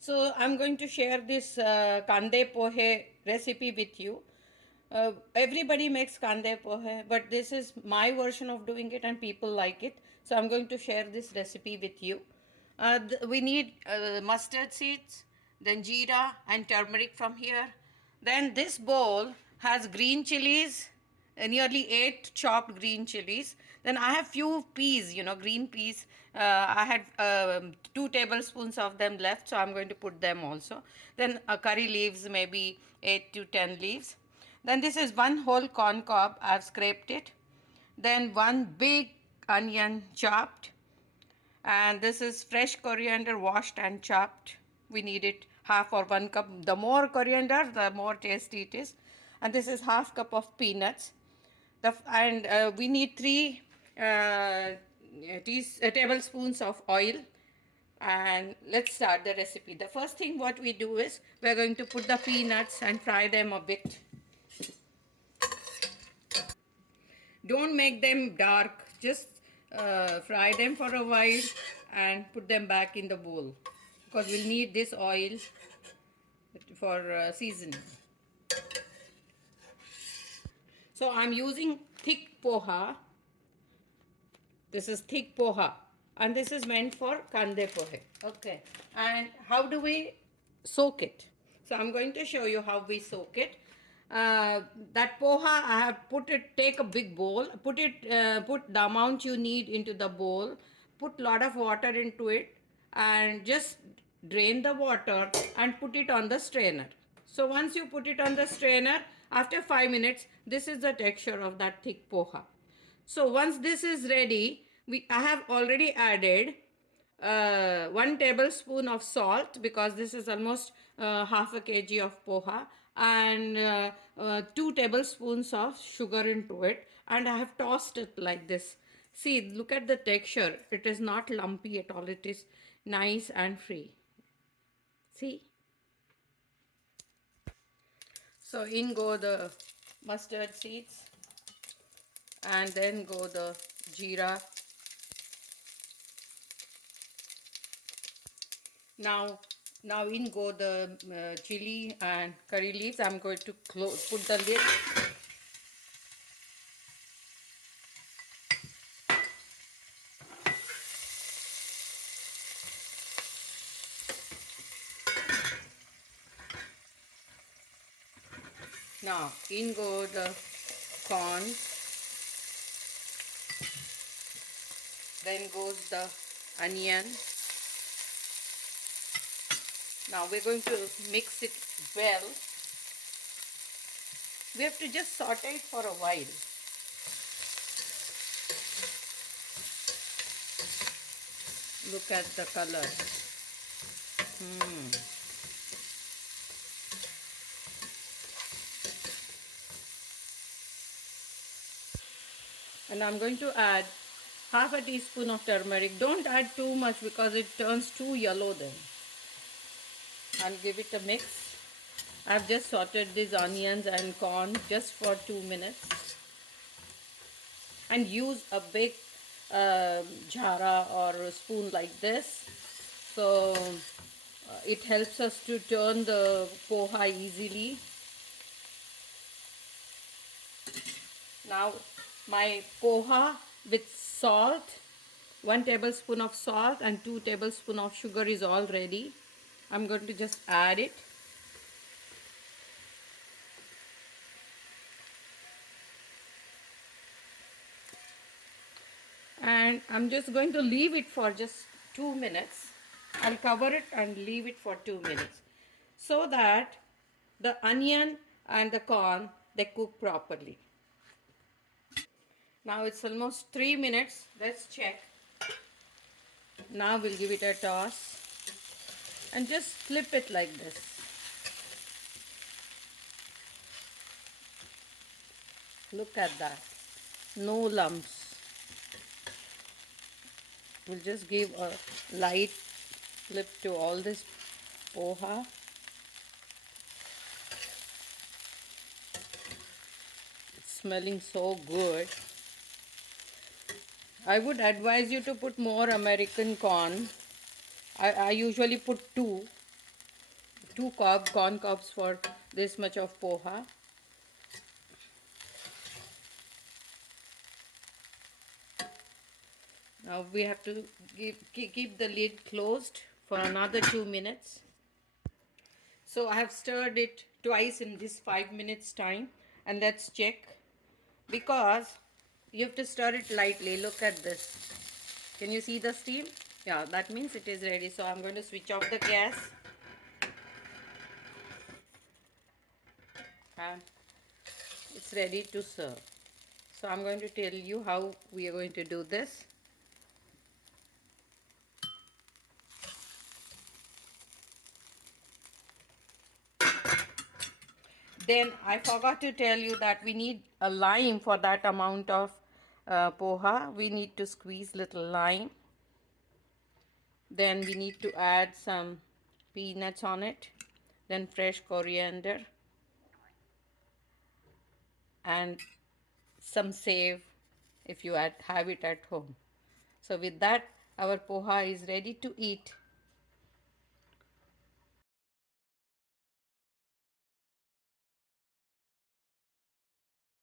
So I'm going to share this kande pohe recipe with you. Everybody makes kande pohe, but this is my version of doing it and people like it. So I'm going to share this recipe with you. We need mustard seeds, then jeera and turmeric from here. Then this bowl has green chilies, nearly 8 chopped green chilies. Then I have few peas, green peas. I had 2 tablespoons of them left, so I'm going to put them also. Then curry leaves, maybe 8 to 10 leaves. Then this is one whole corn cob. I've scraped it. Then one big onion chopped, and this is fresh coriander washed and chopped. We need it half or 1 cup. The more coriander, the more tasty it is. And this is half cup of peanuts. We need 3 tablespoons of oil. And let's start the recipe. The first thing what we do is we're going to put the peanuts and fry them a bit. Don't make them dark, just fry them for a while and put them back in the bowl, because we'll need this oil for seasoning. So I'm using thick poha. This is thick poha, and this is meant for kande pohe. Okay, and how do we soak it? So I'm going to show you how we soak it. That poha, I have put it. Take a big bowl, put the amount you need into the bowl. Put lot of water into it, and just drain the water and put it on the strainer. So once you put it on the strainer, after 5 minutes, this is the texture of that thick poha. So once this is ready, I have already added 1 tablespoon of salt, because this is almost half a kg of poha, and 2 tablespoons of sugar into it, and I have tossed it like this. See, look at the texture. It is not lumpy at all. It is nice and free. See? So in go the mustard seeds, and then go the jeera. Now, now in go the chili and curry leaves. I'm going to put the lid. Now in go the corn. Then goes the onion. Now we're going to mix it well. We have to just saute it for a while. Look at the color. And I'm going to add half a teaspoon of turmeric. Don't add too much because it turns too yellow then. And give it a mix. I've just sauteed these onions and corn just for 2 minutes. And use a big jara or a spoon like this. So it helps us to turn the poha easily. Now my poha with salt, 1 tablespoon of salt and 2 tablespoons of sugar is all ready. I'm going to just add it. And I'm just going to leave it for just 2 minutes. I'll cover it and leave it for 2 minutes so that the onion and the corn, they cook properly. Now it's almost 3 minutes. Let's check. Now we'll give it a toss and just flip it like this. Look at that. No lumps. We'll just give a light flip to all this poha. It's smelling so good. I would advise you to put more American corn. I usually put 2. 2 corn cobs for this much of poha. Now we have to keep the lid closed for another 2 minutes. So I have stirred it twice in this 5 minutes time, and let's check, because you have to stir it lightly. Look at this. Can you see the steam? Yeah, that means it is ready. So I'm going to switch off the gas, and it's ready to serve. So I'm going to tell you how we are going to do this. Then I forgot to tell you that we need a lime for that amount of poha. We need to squeeze little lime. Then we need to add some peanuts on it, then fresh coriander and some save if you have it at home. So with that, our poha is ready to eat.